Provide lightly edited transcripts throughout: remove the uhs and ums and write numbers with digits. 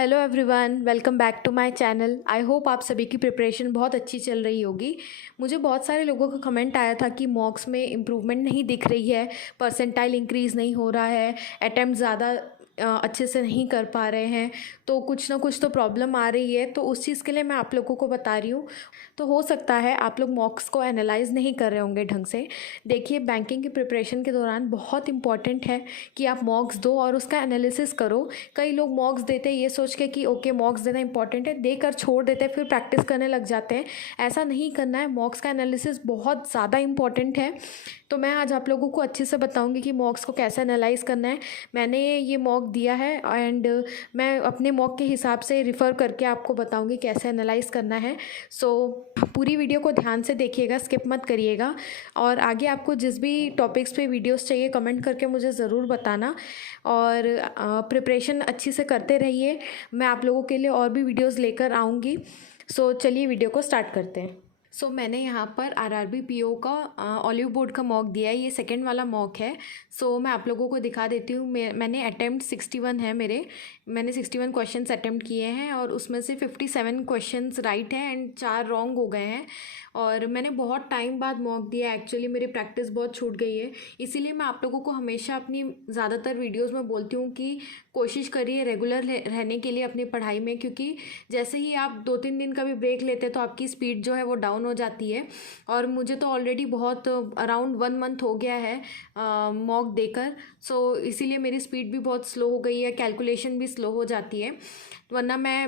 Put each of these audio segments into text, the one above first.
Hello everyone, welcome back to my channel. I hope आप सभी की प्रिपरेशन बहुत अच्छी चल रही होगी। मुझे बहुत सारे लोगों का कमेंट आया था कि मॉक्स में इम्प्रूवमेंट नहीं दिख रही है, परसेंटाइल इंक्रीज़ नहीं हो रहा है, अटैम्प्ट ज़्यादा अच्छे से नहीं कर पा रहे हैं, तो कुछ ना कुछ तो प्रॉब्लम आ रही है। तो उस चीज़ के लिए मैं आप लोगों को बता रही हूँ। तो हो सकता है आप लोग मॉक्स को एनालाइज नहीं कर रहे होंगे ढंग से। देखिए, बैंकिंग की प्रिपरेशन के दौरान बहुत इंपॉर्टेंट है कि आप मॉक्स दो और उसका एनालिसिस करो। कई लोग मॉक्स देते हैं ये सोच के कि ओके मॉक्स देना इंपॉर्टेंट है, देकर छोड़ देते हैं, फिर प्रैक्टिस करने लग जाते हैं। ऐसा नहीं करना है। मॉक्स का एनालिसिस बहुत ज़्यादा इंपॉर्टेंट है। तो मैं आज आप लोगों को अच्छे से बताऊंगी कि मॉक्स को कैसे एनालाइज करना है। मैंने ये मॉक दिया है एंड मैं अपने मॉक के हिसाब से रिफ़र करके आपको बताऊंगी कैसे एनालाइज करना है। सो पूरी वीडियो को ध्यान से देखिएगा, स्किप मत करिएगा। और आगे आपको जिस भी टॉपिक्स पे वीडियोस चाहिए कमेंट करके मुझे ज़रूर बताना। और प्रिपरेशन अच्छी से करते रहिए। मैं आप लोगों के लिए और भी वीडियोस लेकर आऊँगी। सो चलिए वीडियो को स्टार्ट करते हैं। मैंने यहाँ पर आरआरबी पीओ का ऑलिव बोर्ड का मॉक दिया है। ये सेकंड वाला मॉक है। मैं आप लोगों को दिखा देती हूँ। मैंने अटैम्प्ट 61 है मेरे। मैंने 61 क्वेश्चंस अटैम्प्ट किए हैं और उसमें से 57 क्वेश्चंस राइट हैं एंड 4 रॉन्ग हो गए हैं। और मैंने बहुत टाइम बाद मॉक दिया। एक्चुअली मेरी प्रैक्टिस बहुत छूट गई है, इसीलिए मैं आप लोगों को हमेशा अपनी ज़्यादातर वीडियोज़ में बोलती हूँ कि कोशिश करिए रेगुलर रहने के लिए अपनी पढ़ाई में, क्योंकि जैसे ही आप 2-3 दिन का भी ब्रेक लेते हैं तो आपकी स्पीड जो है वो डाउन हो जाती है। और मुझे तो ऑलरेडी बहुत अराउंड 1 मंथ हो गया है मॉक देकर। इसीलिए मेरी स्पीड भी बहुत स्लो हो गई है, कैलकुलेशन भी स्लो हो जाती है। वरना मैं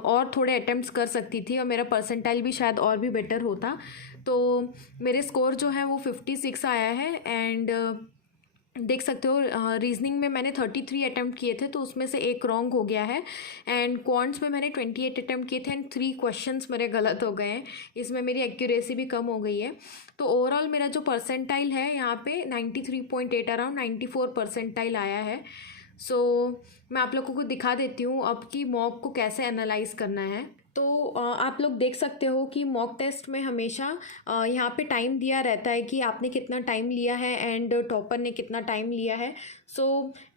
और थोड़े अटेम्प्ट्स कर सकती थी और मेरा परसेंटाइल भी शायद और भी बेटर होता। तो मेरे स्कोर जो है वो 56 आया है। एंड देख सकते हो रीजनिंग में मैंने 33 अटैम्प्ट किए थे तो उसमें से एक रॉन्ग हो गया है। एंड क्वांट्स में मैंने 28 अटैम्प्ट किए थे एंड 3 क्वेश्चंस मेरे गलत हो गए हैं। इसमें मेरी एक्यूरेसी भी कम हो गई है। तो ओवरऑल मेरा जो परसेंटाइल है यहाँ पे 93.8 अराउंड 94 परसेंटाइल आया है। मैं आप लोगों को दिखा देती हूँ अब कि मॉक को कैसे एनालाइज करना है। तो आप लोग देख सकते हो कि मॉक टेस्ट में हमेशा यहाँ पे टाइम दिया रहता है कि आपने कितना टाइम लिया है एंड टॉपर ने कितना टाइम लिया है।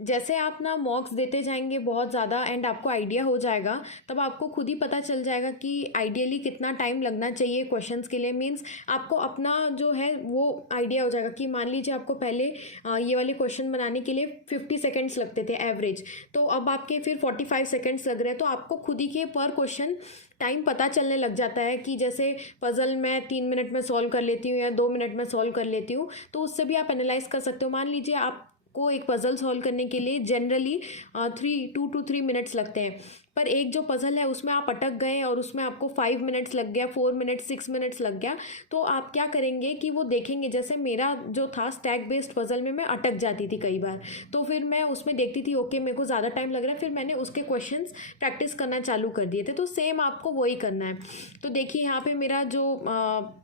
जैसे आप ना मॉक्स देते जाएंगे बहुत ज़्यादा एंड आपको आइडिया हो जाएगा, तब आपको खुद ही पता चल जाएगा कि आइडियली कितना टाइम लगना चाहिए क्वेश्चंस के लिए। मीन्स आपको अपना जो है वो आइडिया हो जाएगा कि मान लीजिए आपको पहले ये वाले क्वेश्चन बनाने के लिए 50 सेकेंड्स लगते थे एवरेज, तो अब आपके फिर 45 सेकेंड्स लग रहे हैं। तो आपको खुद ही के पर क्वेश्चन टाइम पता चलने लग जाता है कि जैसे पज़ल मैं 3 मिनट में सॉल्व कर लेती हूँ या 2 मिनट में सॉल्व कर लेती हूँ, तो उससे भी आप एनालाइज कर सकते हो। मान लीजिए आपको एक पज़ल सॉल्व करने के लिए जनरली 2 to 3 मिनट्स लगते हैं, पर एक जो पज़ल है उसमें आप अटक गए और उसमें आपको 5 मिनट्स लग गया, 4 मिनट्स 6 मिनट्स लग गया। तो आप क्या करेंगे कि वो देखेंगे, जैसे मेरा जो था स्टैक बेस्ड पज़ल में मैं अटक जाती थी कई बार, तो फिर मैं उसमें देखती थी ओके मेरे को ज़्यादा टाइम लग रहा है, फिर मैंने उसके क्वेश्चंस प्रैक्टिस करना चालू कर दिए थे। तो सेम आपको वही करना है। तो देखिए यहाँ पे मेरा जो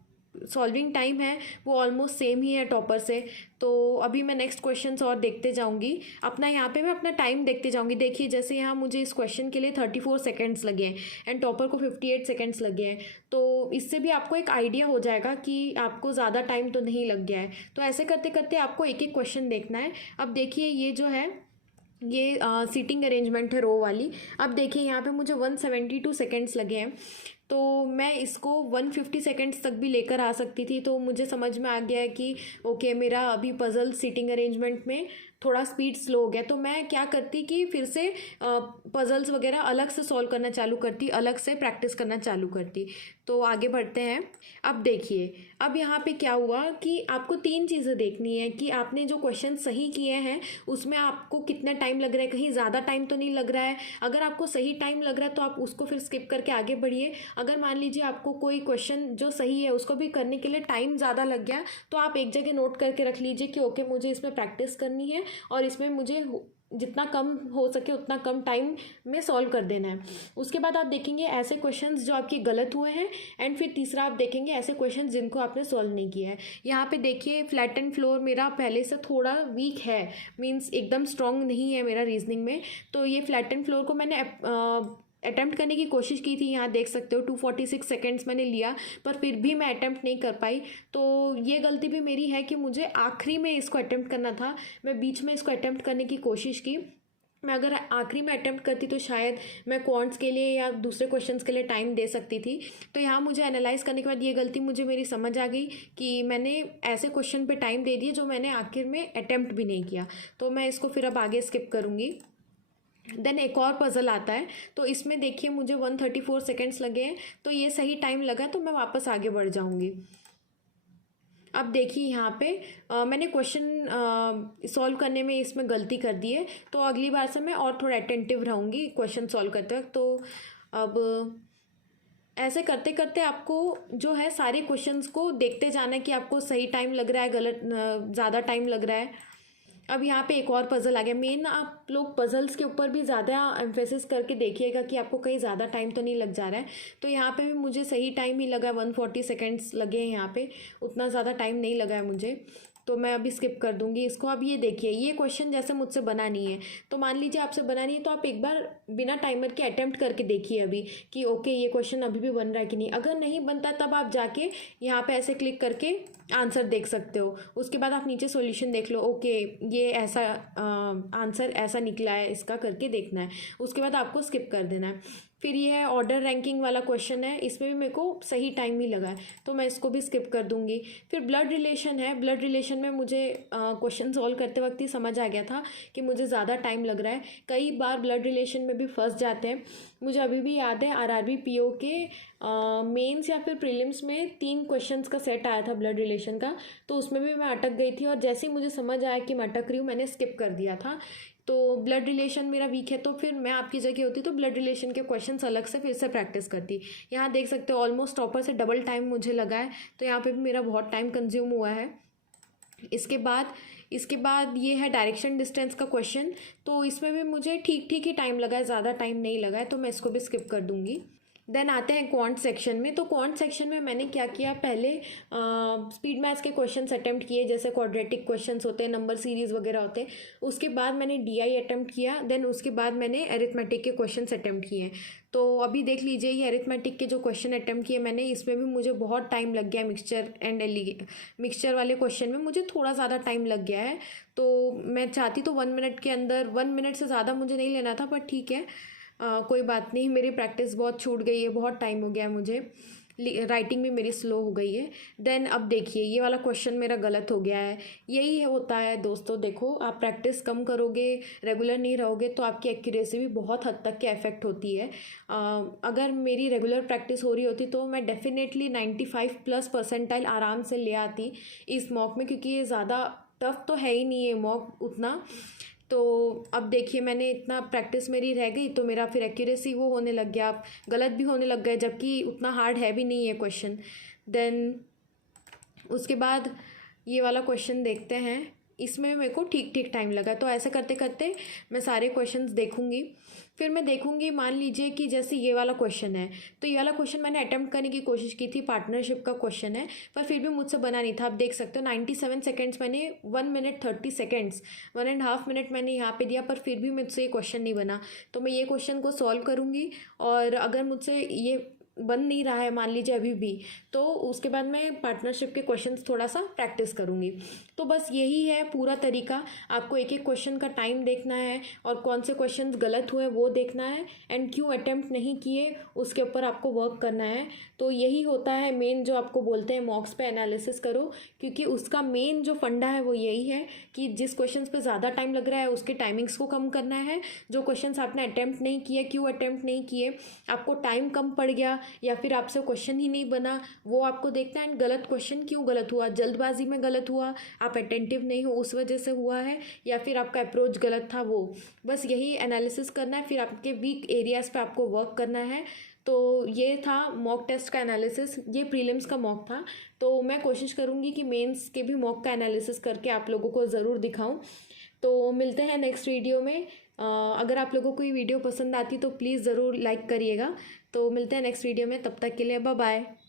सॉल्विंग टाइम है वो ऑलमोस्ट सेम ही है टॉपर से। तो अभी मैं नेक्स्ट क्वेश्चंस और देखते जाऊंगी। अपना यहाँ पे मैं अपना टाइम देखते जाऊंगी। देखिए जैसे यहाँ मुझे इस क्वेश्चन के लिए 34 सेकेंड्स लगे हैं एंड टॉपर को 58 सेकेंड्स लगे हैं। तो इससे भी आपको एक आइडिया हो जाएगा कि आपको ज़्यादा टाइम तो नहीं लग गया है। तो ऐसे करते करते आपको एक एक क्वेश्चन देखना है। अब देखिए ये जो है ये सीटिंग अरेंजमेंट है रो वाली। अब देखिए यहाँ पे मुझे 172 सेकेंड्स लगे हैं, तो मैं इसको 150 सेकेंड्स तक भी लेकर आ सकती थी। तो मुझे समझ में आ गया है कि ओके मेरा अभी पज़ल सीटिंग अरेंजमेंट में थोड़ा स्पीड स्लो हो गया। तो मैं क्या करती कि फिर से पज़ल्स वगैरह अलग से सॉल्व करना चालू करती, अलग से प्रैक्टिस करना चालू करती। तो आगे बढ़ते हैं। अब देखिए अब यहाँ पे क्या हुआ कि आपको 3 चीज़ें देखनी है कि आपने जो क्वेश्चन सही किए हैं उसमें आपको कितना टाइम लग रहा है, कहीं ज़्यादा टाइम तो नहीं लग रहा है। अगर आपको सही टाइम लग रहा है तो आप उसको फिर स्किप करके आगे बढ़िए। अगर मान लीजिए आपको कोई क्वेश्चन जो सही है उसको भी करने के लिए टाइम ज़्यादा लग गया, तो आप एक जगह नोट करके रख लीजिए कि ओके मुझे इसमें प्रैक्टिस करनी है और इसमें मुझे जितना कम हो सके उतना कम टाइम में सॉल्व कर देना है। उसके बाद आप देखेंगे ऐसे क्वेश्चंस जो आपके गलत हुए हैं एंड फिर तीसरा आप देखेंगे ऐसे क्वेश्चंस जिनको आपने सॉल्व नहीं किया है। यहाँ पे देखिए फ्लैट एंड फ्लोर मेरा पहले से थोड़ा वीक है, मींस एकदम स्ट्रॉन्ग नहीं है मेरा रीजनिंग में। तो ये फ्लैट एंड फ्लोर को मैंने अटैम्प्ट करने की कोशिश की थी। यहाँ देख सकते हो 246 सेकेंड्स मैंने लिया, पर फिर भी मैं अटैम्प्ट नहीं कर पाई। तो ये गलती भी मेरी है कि मुझे आखिरी में इसको अटैम्प्ट करना था, मैं बीच में इसको अटैम्प्ट करने की कोशिश की मैं अगर आखिरी में अटेम्प्ट करती तो शायद मैं क्वांट्स के लिए या दूसरे क्वेश्चंस के लिए टाइम दे सकती थी। तो यहाँ मुझे एनालाइज करने के बाद ये गलती मुझे मेरी समझ आ गई कि मैंने ऐसे क्वेश्चन पे टाइम दे दिया जो मैंने आखिर में अटेम्प्ट भी नहीं किया। तो मैं इसको फिर अब आगे स्किप करूँगी। देन एक और पज़ल आता है, तो इसमें देखिए मुझे 134 सेकेंड्स लगे हैं, तो ये सही टाइम लगा, तो मैं वापस आगे बढ़ जाऊँगी। अब देखिए यहाँ पे मैंने क्वेश्चन सॉल्व करने में इसमें गलती कर दी है, तो अगली बार से मैं और थोड़ा अटेंटिव रहूँगी क्वेश्चन सॉल्व करते वक्त। तो अब ऐसे करते करते आपको जो है सारे क्वेश्चंस को देखते जाना है कि आपको सही टाइम लग रहा है, गलत ज़्यादा टाइम लग रहा है। अब यहाँ पे एक और पज़ल आ गया। मेन आप लोग पज़ल्स के ऊपर भी ज़्यादा एम्फेसिस करके देखिएगा कि आपको कहीं ज़्यादा टाइम तो नहीं लग जा रहा है। तो यहाँ पे भी मुझे सही टाइम ही लगा, 140 सेकेंड्स लगे हैं यहाँ पे, उतना ज़्यादा टाइम नहीं लगा है मुझे। तो मैं अभी स्किप कर दूंगी इसको। अब ये देखिए, ये क्वेश्चन जैसे मुझसे बना नहीं है, तो मान लीजिए आपसे बना नहीं है, तो आप एक बार बिना टाइमर के अटेम्प्ट करके देखिए अभी कि ओके ये क्वेश्चन अभी भी बन रहा है कि नहीं। अगर नहीं बनता तब आप जाके यहाँ पे ऐसे क्लिक करके आंसर देख सकते हो। उसके बाद आप नीचे सॉल्यूशन देख लो, ओके ये ऐसा आंसर ऐसा निकला है, इसका करके देखना है। उसके बाद आपको स्किप कर देना है। फिर ये है ऑर्डर रैंकिंग वाला क्वेश्चन है, इसमें भी मेरे को सही टाइम ही लगा है, तो मैं इसको भी स्किप कर दूंगी। फिर ब्लड रिलेशन है। ब्लड रिलेशन में मुझे क्वेश्चन सॉल्व करते वक्त ही समझ आ गया था कि मुझे ज़्यादा टाइम लग रहा है। कई बार ब्लड रिलेशन में भी फंस जाते हैं। मुझे अभी भी याद है आरआरबी पीओ के मेंस या फिर प्रीलिम्स में 3 क्वेश्चंस का सेट आया था ब्लड रिलेशन का, तो उसमें भी मैं अटक गई थी, और जैसे ही मुझे समझ आया कि मैं अटक रही हूँ मैंने स्किप कर दिया था। तो ब्लड रिलेशन मेरा वीक है, तो फिर मैं आपकी जगह होती तो ब्लड रिलेशन के क्वेश्चंस अलग से फिर से प्रैक्टिस करती। यहाँ देख सकते हो ऑलमोस्ट टॉपर से डबल टाइम मुझे लगा है, तो यहाँ पे भी मेरा बहुत टाइम कंज्यूम हुआ है। इसके बाद ये है डायरेक्शन डिस्टेंस का क्वेश्चन, तो इसमें भी मुझे ठीक ठीक ही टाइम लगा है, ज़्यादा टाइम नहीं लगा है, तो मैं इसको भी स्किप कर दूँगी। देन आते हैं क्वांट सेक्शन में। तो क्वांट सेक्शन में मैंने क्या किया, पहले स्पीड मैथ्स के क्वेश्चंस अटेम्प्ट किए, जैसे क्वाड्रेटिक क्वेश्चंस होते हैं, नंबर सीरीज़ वगैरह होते हैं। उसके बाद मैंने डीआई अटेम्प्ट किया, देन उसके बाद मैंने अरिथमेटिक के क्वेश्चंस अटेम्प्ट किए। तो अभी देख लीजिए, ये अरिथमेटिक के जो क्वेश्चन अटेम्प्ट किए मैंने, इसमें भी मुझे बहुत टाइम लग गया। मिक्सचर वाले क्वेश्चन में मुझे थोड़ा ज़्यादा टाइम लग गया है। तो मैं चाहती तो 1 मिनट के अंदर, 1 मिनट से ज़्यादा मुझे नहीं लेना था, पर ठीक है, कोई बात नहीं। मेरी प्रैक्टिस बहुत छूट गई है, बहुत टाइम हो गया है मुझे, राइटिंग भी मेरी स्लो हो गई है। देन अब देखिए, ये वाला क्वेश्चन मेरा गलत हो गया है। यही होता है दोस्तों, देखो आप प्रैक्टिस कम करोगे, रेगुलर नहीं रहोगे, तो आपकी एक्यूरेसी भी बहुत हद तक के अफेक्ट होती है। अगर मेरी रेगुलर प्रैक्टिस हो रही होती तो मैं डेफिनेटली 95+ परसेंटाइल आराम से ले आती इस मॉक में, क्योंकि ये ज़्यादा टफ तो है ही नहीं है मॉक उतना। तो अब देखिए, मैंने इतना प्रैक्टिस मेरी रह गई, तो मेरा फिर एक्यूरेसी वो होने लग गया, आप गलत भी होने लग गए, जबकि उतना हार्ड है भी नहीं है क्वेश्चन। देन उसके बाद ये वाला क्वेश्चन देखते हैं, इसमें मेरे को ठीक ठीक टाइम लगा। तो ऐसे करते करते मैं सारे क्वेश्चंस देखूंगी। फिर मैं देखूंगी, मान लीजिए कि जैसे ये वाला क्वेश्चन है, तो ये वाला क्वेश्चन मैंने अटेम्प्ट करने की कोशिश की थी, पार्टनरशिप का क्वेश्चन है, पर फिर भी मुझसे बना नहीं था। आप देख सकते हो 97 सेकेंड्स मैंने, 1 मिनट 30 सेकेंड्स, 1.5 मिनट मैंने यहाँ पे दिया, पर फिर भी मुझसे ये क्वेश्चन नहीं बना। तो मैं ये क्वेश्चन को सॉल्व करूँगी, और अगर मुझसे ये बन नहीं रहा है मान लीजिए अभी भी, तो उसके बाद मैं पार्टनरशिप के क्वेश्चंस थोड़ा सा प्रैक्टिस करूँगी। तो बस यही है पूरा तरीका। आपको एक एक क्वेश्चन का टाइम देखना है, और कौन से क्वेश्चंस गलत हुए वो देखना है, एंड क्यों अटेम्प्ट नहीं किए उसके ऊपर आपको वर्क करना है। तो यही होता है मेन, जो आपको बोलते हैं मॉक्स पे एनालिसिस करो, क्योंकि उसका मेन जो फंडा है वो यही है कि जिस क्वेश्चन पे ज़्यादा टाइम लग रहा है उसके टाइमिंग्स को कम करना है। जो क्वेश्चन आपने अटेम्प्ट नहीं किए, क्यों अटेम्प्ट नहीं किए, आपको टाइम कम पड़ गया या फिर आपसे क्वेश्चन ही नहीं बना, वो आपको देखना है। गलत क्वेश्चन क्यों गलत हुआ, जल्दबाजी में गलत हुआ, आप अटेंटिव नहीं हो उस वजह से हुआ है, या फिर आपका अप्रोच गलत था, वो बस यही एनालिसिस करना है। फिर आपके वीक एरियाज़ पे आपको वर्क करना है। तो ये था मॉक टेस्ट का एनालिसिस, ये प्रीलिम्स का मॉक था। तो मैं कोशिश करूँगी कि मेंस के भी मॉक का एनालिसिस करके आप लोगों को ज़रूर दिखाऊं। तो मिलते हैं नेक्स्ट वीडियो में। अगर आप लोगों को ये वीडियो पसंद आती तो प्लीज़ ज़रूर लाइक करिएगा। तो मिलते हैं नेक्स्ट वीडियो में, तब तक के लिए बाय बाय।